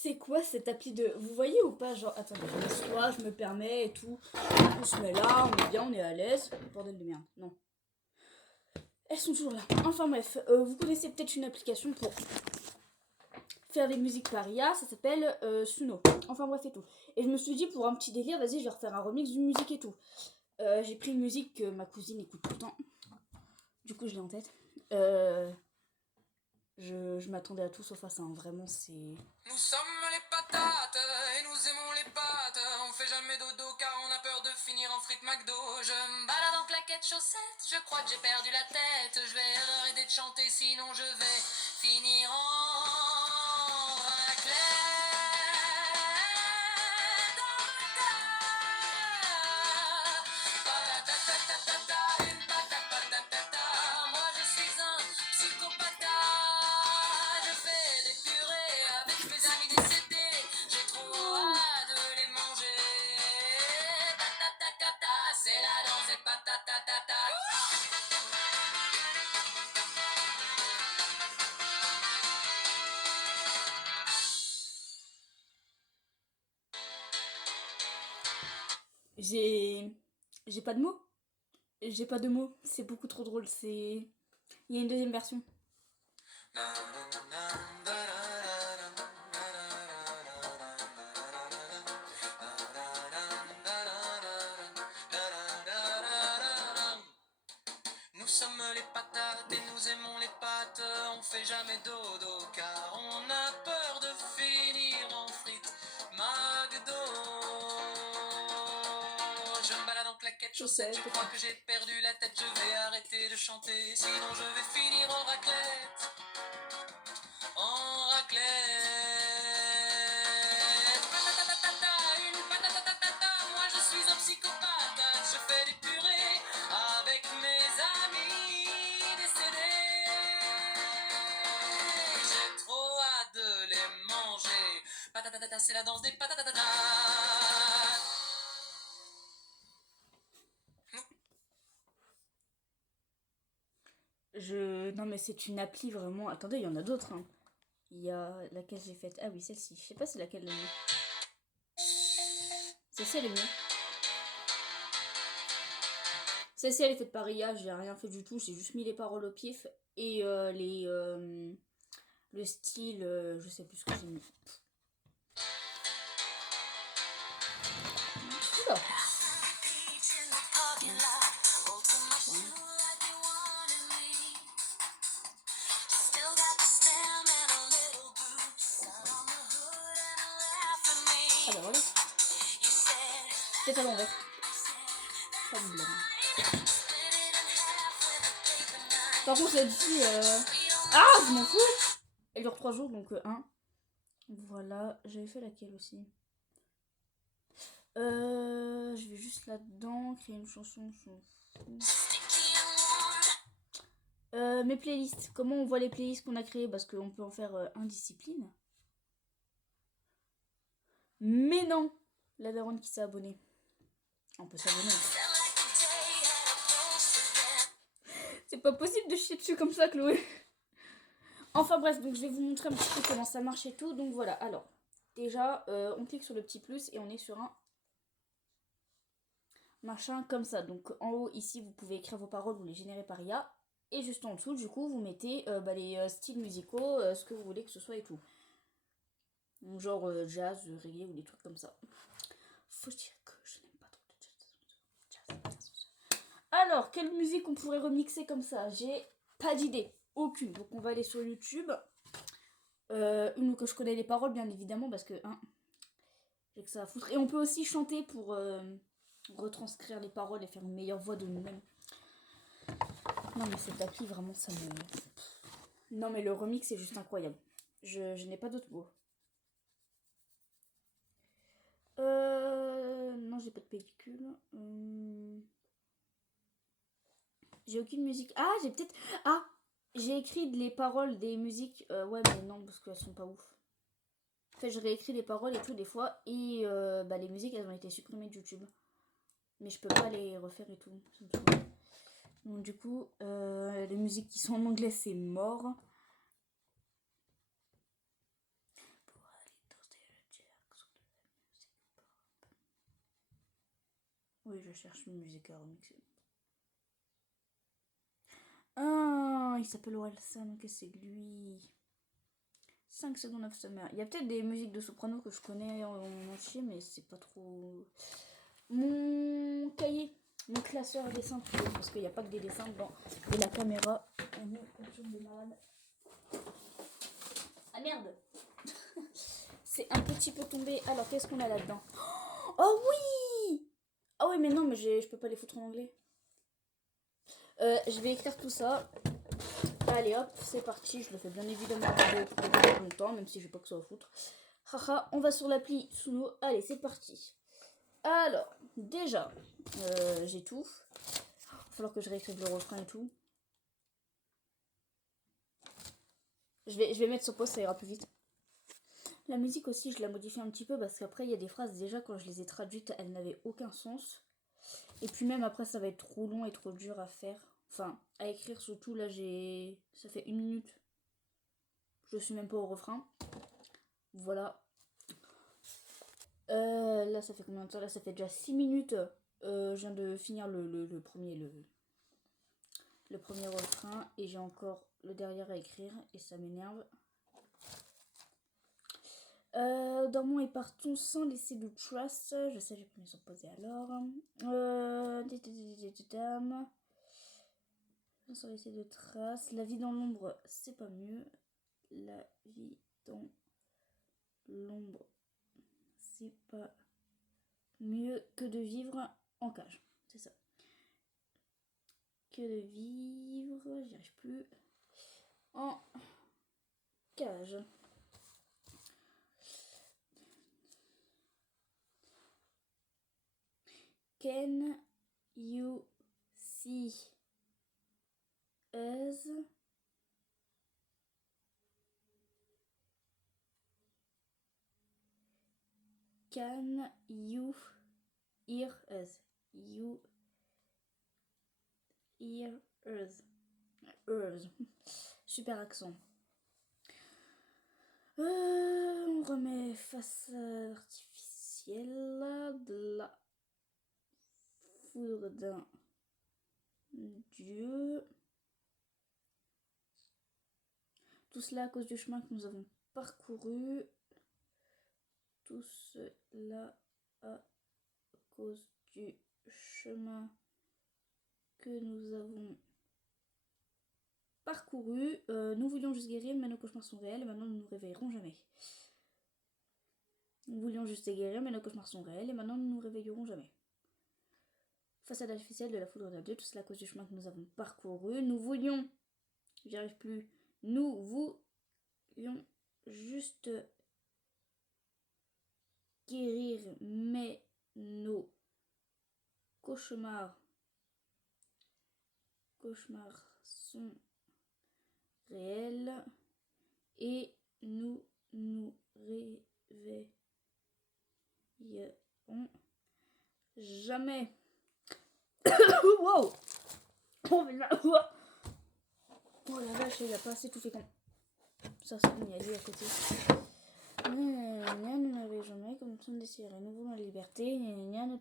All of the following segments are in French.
C'est quoi cette appli de... Vous voyez ou pas? Genre, attendez, je m'assois, je me permets et tout. On se met là, on est bien, on est à l'aise. Bordel de merde, non. Elles sont toujours là. Enfin bref, vous connaissez peut-être une application pour faire des musiques par IA, ça s'appelle Suno. Enfin bref et tout. Et je me suis dit pour un petit délire, vas-y je vais refaire un remix d'une musique et tout. J'ai pris une musique que ma cousine écoute tout le temps. Du coup je l'ai en tête. Je m'attendais à tout sauf à ça, hein. Vraiment c'est... Nous sommes les patates et nous aimons les pâtes. On fait jamais dodo car on a peur de finir en frites McDo. Je me balade en claquettes chaussettes, je crois que j'ai perdu la tête. Je vais arrêter de chanter sinon je vais finir en raclette. Patatatata, une patatata. Moi je suis un psychopathe. Je fais des purées avec mes amis décédés. J'ai trop hâte de les manger. Patatatata, c'est la danse des patatatata. J'ai pas de mots. J'ai pas de mots. C'est beaucoup trop drôle. C'est... Il y a une deuxième version. Nous sommes les patates et nous aimons les pâtes. On fait jamais dodo car on a peur de finir en frites McDo. Je me balade en claquettes chaussettes. Je crois que j'ai perdu la tête. Je vais arrêter de chanter, sinon je vais finir en raclette. En raclette. Patatatata, une patatatata. Moi je suis un psychopathe. Je fais des purées avec mes amis décédés. J'ai trop hâte de les manger. Patatatata, c'est la danse des patatatata. Non mais c'est une appli vraiment... Attendez, il y en a d'autres, hein. Il y a laquelle j'ai faite. Ah oui, celle-ci. Je sais pas c'est laquelle le mieux. Celle-ci elle est mieux. Celle-ci elle est faite par IA, j'ai rien fait du tout, j'ai juste mis les paroles au pif et le style, je sais plus ce que j'ai mis. Oula. Ah bah voilà. Peut-être à l'envers. Pas de problème. Par contre celle-ci, ah je m'en fous. Elle dure 3 jours donc 1. Voilà, j'avais fait laquelle aussi. Je vais juste là-dedans créer une chanson. Mes playlists. Comment on voit les playlists qu'on a créées? Parce qu'on peut en faire indiscipline. Mais non, la daronne qui s'est abonnée. On peut s'abonner. C'est pas possible de chier dessus comme ça, Chloé. Enfin bref, donc je vais vous montrer un petit peu comment ça marche et tout. Donc voilà, alors, déjà, on clique sur le petit plus et on est sur un machin comme ça. Donc en haut, ici, vous pouvez écrire vos paroles, vous les générez par IA. Et juste en dessous, du coup, vous mettez les styles musicaux, ce que vous voulez que ce soit et tout. Donc, genre jazz, reggae ou des trucs comme ça. Faut dire que je n'aime pas trop de jazz. Alors, quelle musique on pourrait remixer comme ça? J'ai pas d'idée. Aucune. Donc on va aller sur YouTube. Une que je connais les paroles, bien évidemment, parce que j'ai que ça à foutre. Et on peut aussi chanter pour retranscrire les paroles et faire une meilleure voix de nous-mêmes. Non mais cette appli, vraiment, ça me... Non mais le remix est juste incroyable. Je n'ai pas d'autres mots. Non, j'ai pas de pellicule. J'ai aucune musique. Ah, j'ai peut-être... Ah, j'ai écrit les paroles des musiques. Ouais, mais non, parce qu'elles sont pas ouf. En fait, je réécris les paroles et tout des fois. Et les musiques, elles ont été supprimées de YouTube. Mais je peux pas les refaire et tout. Donc du coup, les musiques qui sont en anglais, c'est mort. Pour aller danser oui, je cherche une musique à remixer. Ah, il s'appelle Orelsan, que c'est lui. 5 Seconds of Summer. Il y a peut-être des musiques de soprano que je connais en entier, mais c'est pas trop. Mon cahier, mon classeur dessin, parce qu'il n'y a pas que des dessins dedans. Et la caméra. Ah merde. C'est un petit peu tombé. Alors, qu'est-ce qu'on a là-dedans? Oh oui. Ah oui, mais non, mais je peux pas les foutre en anglais. Je vais écrire tout ça. Allez hop, c'est parti. Je le fais bien évidemment pour longtemps, même si j'ai pas que ça à foutre. Haha, on va sur l'appli Suno. Allez, c'est parti. Alors, déjà, j'ai tout. Il va falloir que je réécrive le refrain et tout. Je vais mettre sur pause, ça ira plus vite. La musique aussi, je la modifie un petit peu parce qu'après, il y a des phrases, déjà, quand je les ai traduites, elles n'avaient aucun sens. Et puis même après, ça va être trop long et trop dur à faire. Enfin, à écrire surtout, là, ça fait 1 minute. Je suis même pas au refrain. Voilà. Là, ça fait combien de temps? Là, ça fait déjà 6 minutes. Je viens de finir le premier refrain. Et j'ai encore le derrière à écrire. Et ça m'énerve. Dormons et partons sans laisser de traces. Je sais, j'ai pas mis sur poser alors. Sans laisser de traces. La vie dans l'ombre, c'est pas mieux. La vie dans l'ombre, c'est pas mieux que de vivre en cage. C'est ça. Que de vivre, j'y arrive plus, en cage. Can you see us? Can you hear us? You hear us. Super accent. On remet face artificielle de la foudre d'un dieu. Tout cela à cause du chemin que nous avons parcouru. Tout cela à cause du chemin que nous avons parcouru. Nous voulions juste guérir, mais nos cauchemars sont réels et maintenant nous ne nous réveillerons jamais. Nous voulions juste guérir, mais nos cauchemars sont réels et maintenant nous ne nous réveillerons jamais. Façade artificielle de la foudre d'un dieu, tout cela à cause du chemin que nous avons parcouru. Nous voulions, j'y arrive plus, nous voulions juste guérir, mais nos cauchemars sont réels et nous nous réveillerons jamais. Wow. Oh la vache, il a pas assez tout fait quand ça se y aller à côté. Nous n'avons jamais comme nous sommes désirés. Nous voulons la liberté. Nous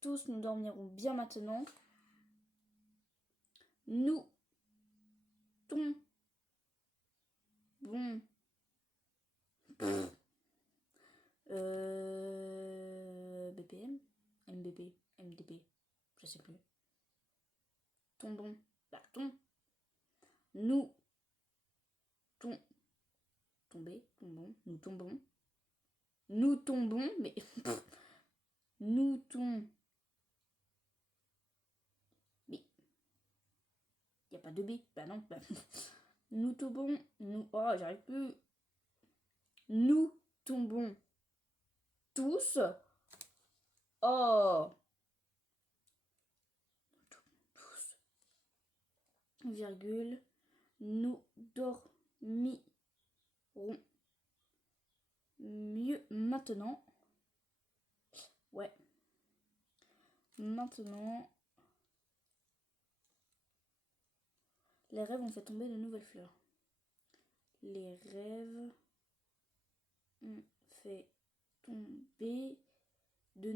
tous nous dormirons bien maintenant. Nous tombons. BPM, MBP, MDP, je sais plus. Tombons. Bah, nous tomber, tombons, nous tombons. Nous tombons, mais nous tombons. Mais il n'y a pas de B. Bah non. Bah. Nous tombons. Nous. Oh, j'arrive plus. Nous tombons tous. Oh. Tous. Virgule. Nous dormirons mieux maintenant. Ouais. Maintenant. Les rêves ont fait tomber de nouvelles fleurs. Les rêves ont fait tomber de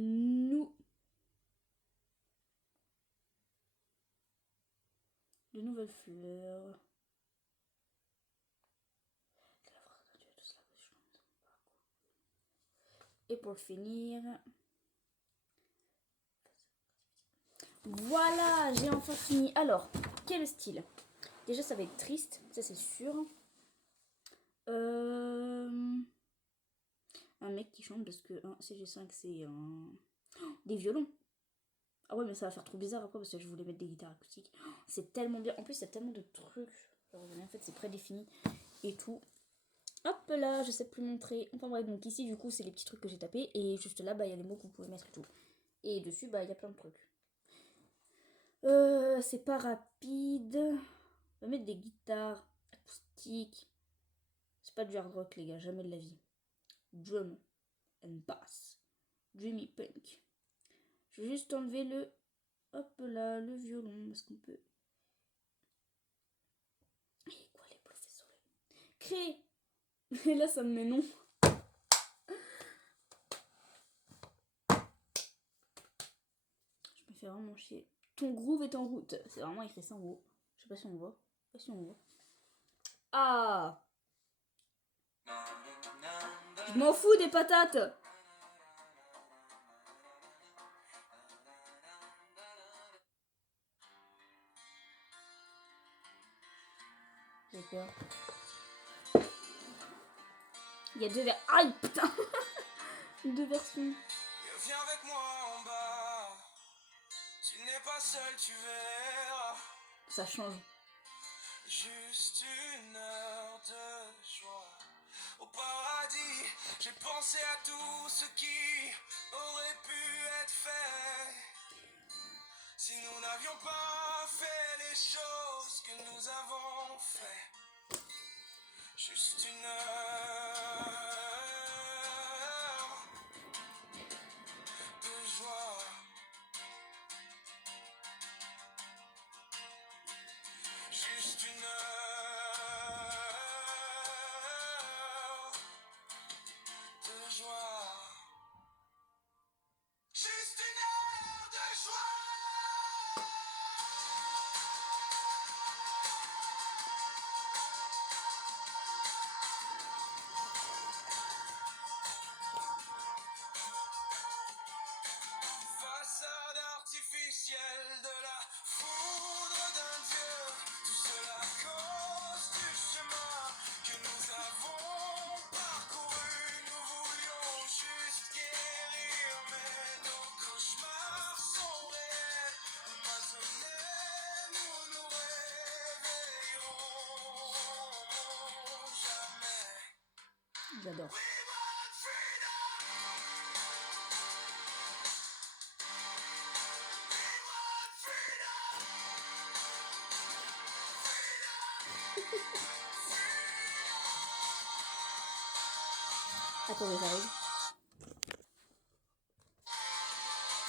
de nouvelles fleurs. Et pour finir... Voilà, j'ai enfin fini. Alors, quel style? Déjà, ça va être triste, ça c'est sûr. Un mec qui chante parce que un CG5 c'est un... des violons. Ah ouais, mais ça va faire trop bizarre après parce que je voulais mettre des guitares acoustiques. C'est tellement bien. En plus, il y a tellement de trucs. En fait, c'est prédéfini et tout. Hop là, je sais plus montrer. Enfin bref, donc ici, du coup, c'est les petits trucs que j'ai tapés. Et juste là, bah, il y a les mots que vous pouvez mettre et tout. Et dessus, bah, il y a plein de trucs. C'est pas rapide. On va mettre des guitares acoustiques. C'est pas du hard rock, les gars, jamais de la vie. Drum and bass. Dreamy punk. Je vais juste enlever le... Hop là, le violon, parce qu'on peut... Et quoi les professeurs? Créer. Et là, ça me met non. Je me fais vraiment chier. Ton groove est en route. C'est vraiment écrit ça en haut. Je sais pas si on voit. Je sais pas si on voit. Ah! Je m'en fous des patates! J'ai peur. Il y a deux versions. Aïe, putain! Deux versions. Viens avec moi en bas. Tu n'es pas seul, tu verras. Ça change. Juste une heure de joie. Au paradis, j'ai pensé à tout ce qui aurait pu être fait. Si nous n'avions pas fait les choses que nous avons fait. Juste une heure de joie. Juste une heure de joie. Juste une heure de joie. Façade artificielle de la foudre d'un dieu. Tout cela à cause du chemin que nous avons parcouru. Nous voulions juste guérir, mais nos cauchemars sont réels. Maintenant, nous nous réveillerons jamais. J'adore. We want freedom. We want freedom. Attendez, j'arrive.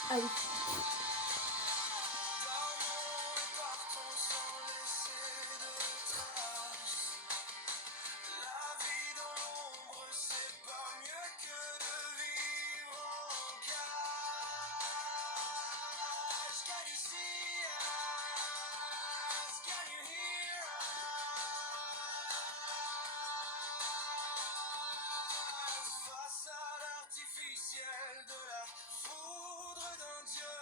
Ah oui. Dormons et partons sans laisser de traces. La vie dans l'ombre, c'est pas mieux que de vivre en cage. Can you see us? Can you hear us? Façade artificielle de la foudre d'un dieu.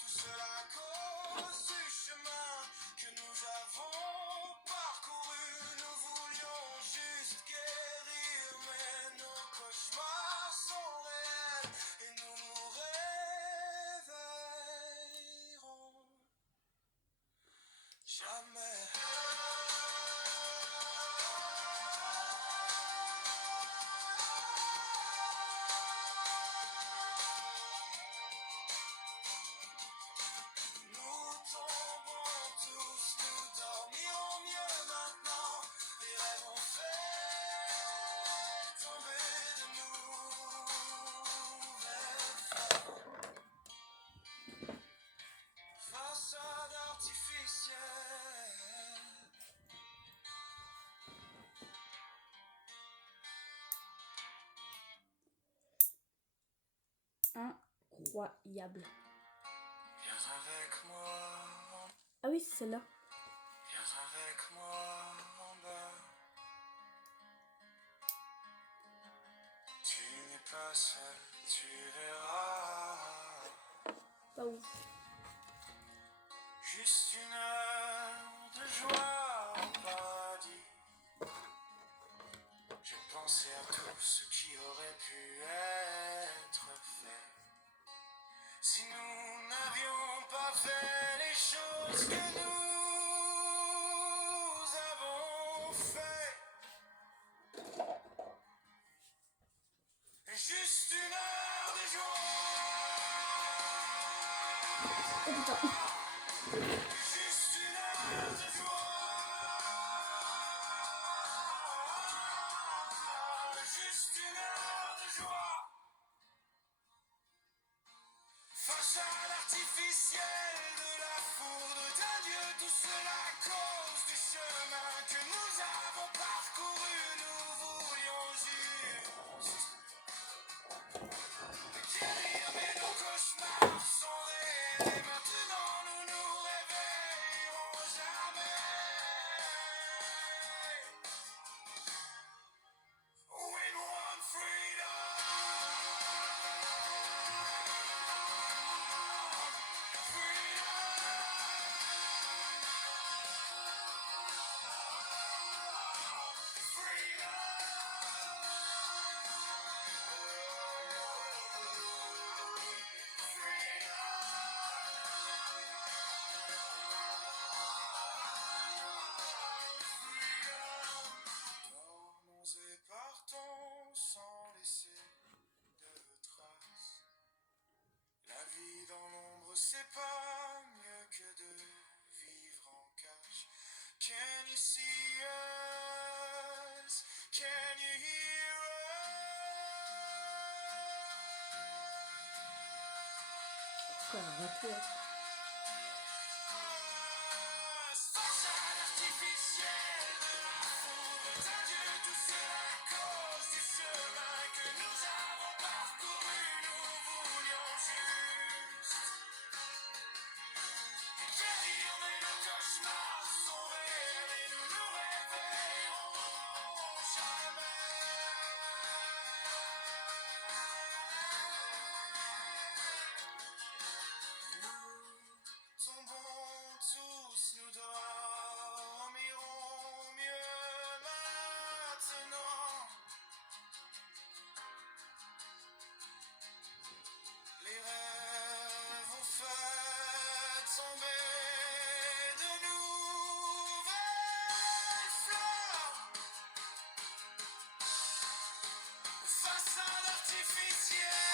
Tout cela à cause du chemin que nous avons parcouru. Nous voulions juste guérir, mais nos cauchemars sont réels et nous nous réveillerons jamais. Nous tombons tous, nous dormirons mieux maintenant. Les rêves ont fait tomber de nouvelles fleurs. Façade artificielle. Incroyable. Viens avec moi. Ah oui, c'est celle-là. pas seul, tu verras. Pas ouf. Juste une heure de joie au paradis. J'ai pensé à tout ce qui aurait pu être fait. Si nous n'avions pas fait les choses que nous avons fait. Juste une heure de joie. Oh putain. Juste une heure de joie. Juste une heure de joie. Face à l'artificiel de la foudre d'adieu, tout cela à cause du chemin que nous avons parcouru. Nous voulions juste guérir, mais nos cauchemars sont réels. Et maintenant nous nous réveillerons jamais. We want freedom. Dormons et partons sans laisser de traces. La vie dans l'ombre, c'est pas mieux que de vivre en cache. Can you see us? Can you hear Quoi, rappeur. us? Face à l'artificiel de la foudre d'adieu, tout cela à cause du chemin que nous avons parcouru. Nous voulions juste guérir, mais nos cauchemars sont réels et nous nous réveillerons jamais. Nous tombons tous, nous dormirons mieux maintenant. Les rêves ont fait tomber de nouvelles fleurs. Face à l'artificiel.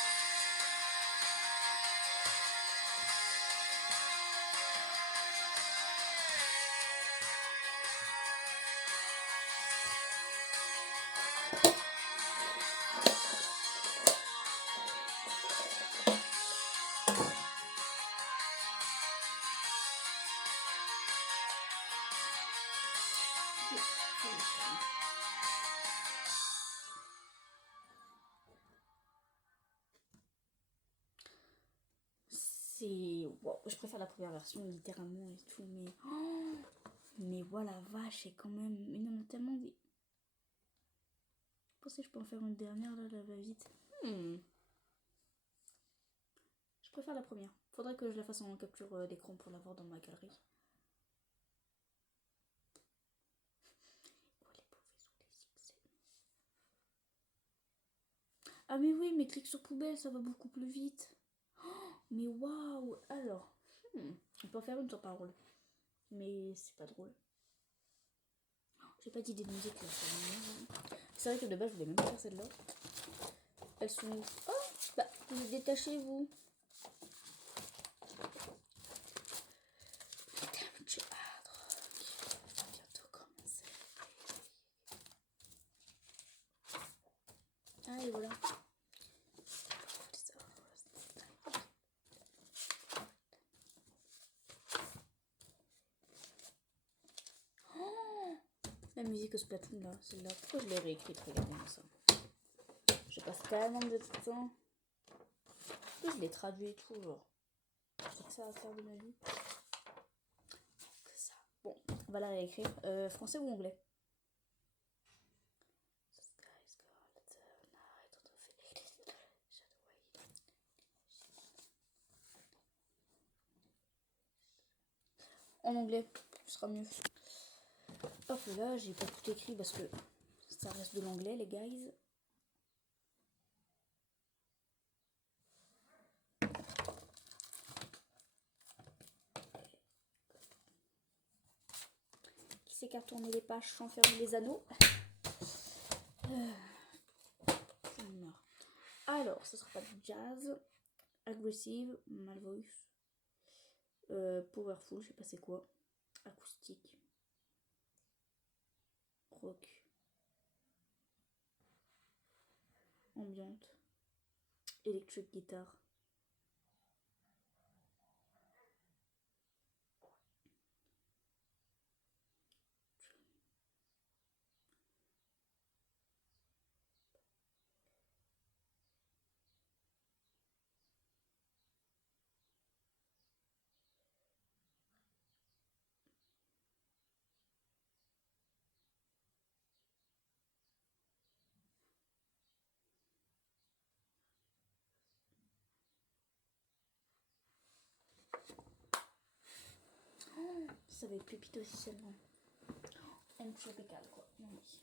C'est... Wow, je préfère la première version, littéralement, et tout, mais... Oh, mais voilà, vache, et quand même... Mais il y en a tellement des... Je pensais que je peux en faire une dernière, là, va-vite. Je préfère la première. Faudrait que je la fasse en capture d'écran pour l'avoir dans ma galerie. Oh, les pauvres, ils ont des succès. Ah mais oui, mais clique sur poubelle, ça va beaucoup plus vite. Oh, mais waouh. Alors, on peut en faire une sans parole. Mais c'est pas drôle. J'ai pas d'idée de musique là. C'est vrai que de base, je voulais même pas faire celle-là. Elles sont... Oh, bah, vous détachez-vous. Bientôt commencer. Ah, et voilà. Oh, la musique Splatoon là, celle-là. Pourquoi je l'ai réécrite? Regardez-moi ça. Je passe tellement de temps. En plus, je l'ai traduit et tout, genre. J'ai que ça à faire de ma vie. Que ça. Bon, on va la réécrire. Français ou anglais? en anglais, ce sera mieux. Hop là, j'ai pas tout écrit parce que ça reste de l'anglais, les guys. Qui c'est qui a tourné les pages sans fermer les anneaux? Alors, ce sera pas du jazz. Aggressive, mal voice. Powerful, je sais pas c'est quoi. Acoustique. Rock. Ambiante. Electric guitar. Ça va être pépite aussi seulement. And tropical quoi. Non, oui.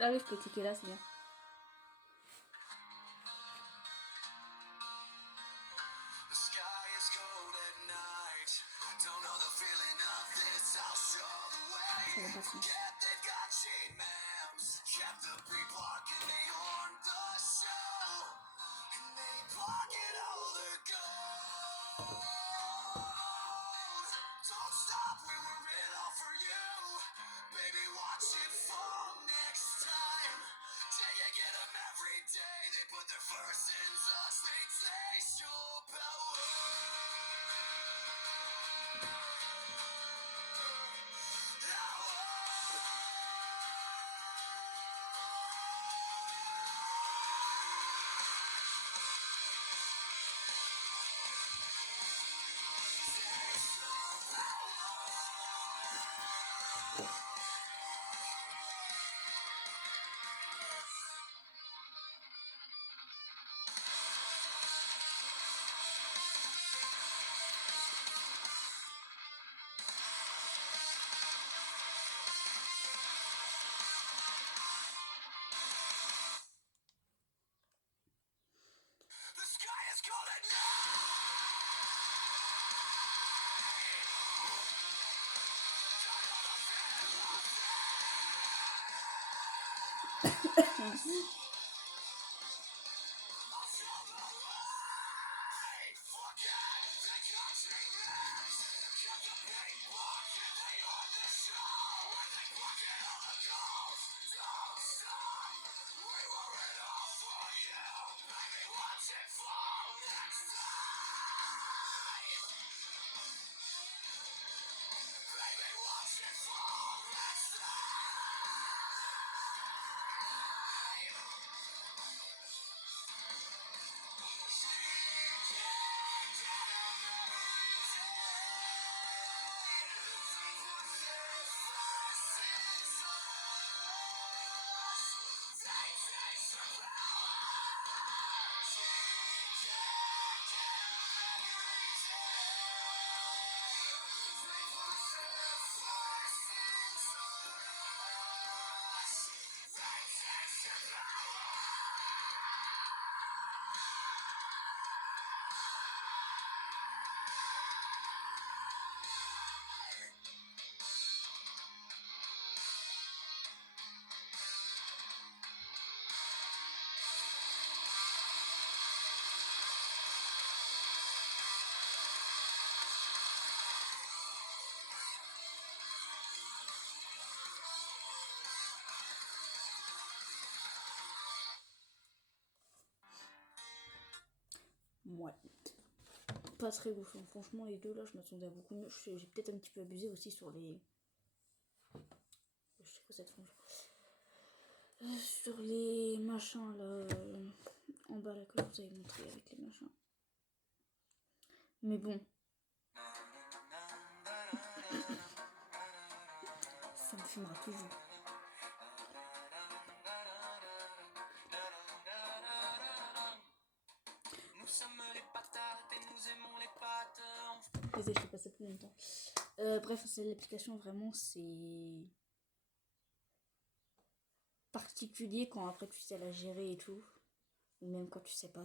Ah oui, je peux cliquer là, c'est bien. Ça va pas se faire. Ouais. pas très ouf. Hein. Franchement, les deux là, je m'attendais à beaucoup mieux. J'ai peut-être un petit peu abusé aussi sur les. Je sais quoi cette frange. Sur les machins là. En bas là que je vous avais montré avec les machins. Mais bon. Ça me filmera toujours. Nous sommes les patates et nous aimons les pâtes. Désolé, je fais pas ça plus longtemps. Bref, c'est l'application vraiment, c'est particulier quand après tu sais la gérer et tout. Ou même quand tu sais pas.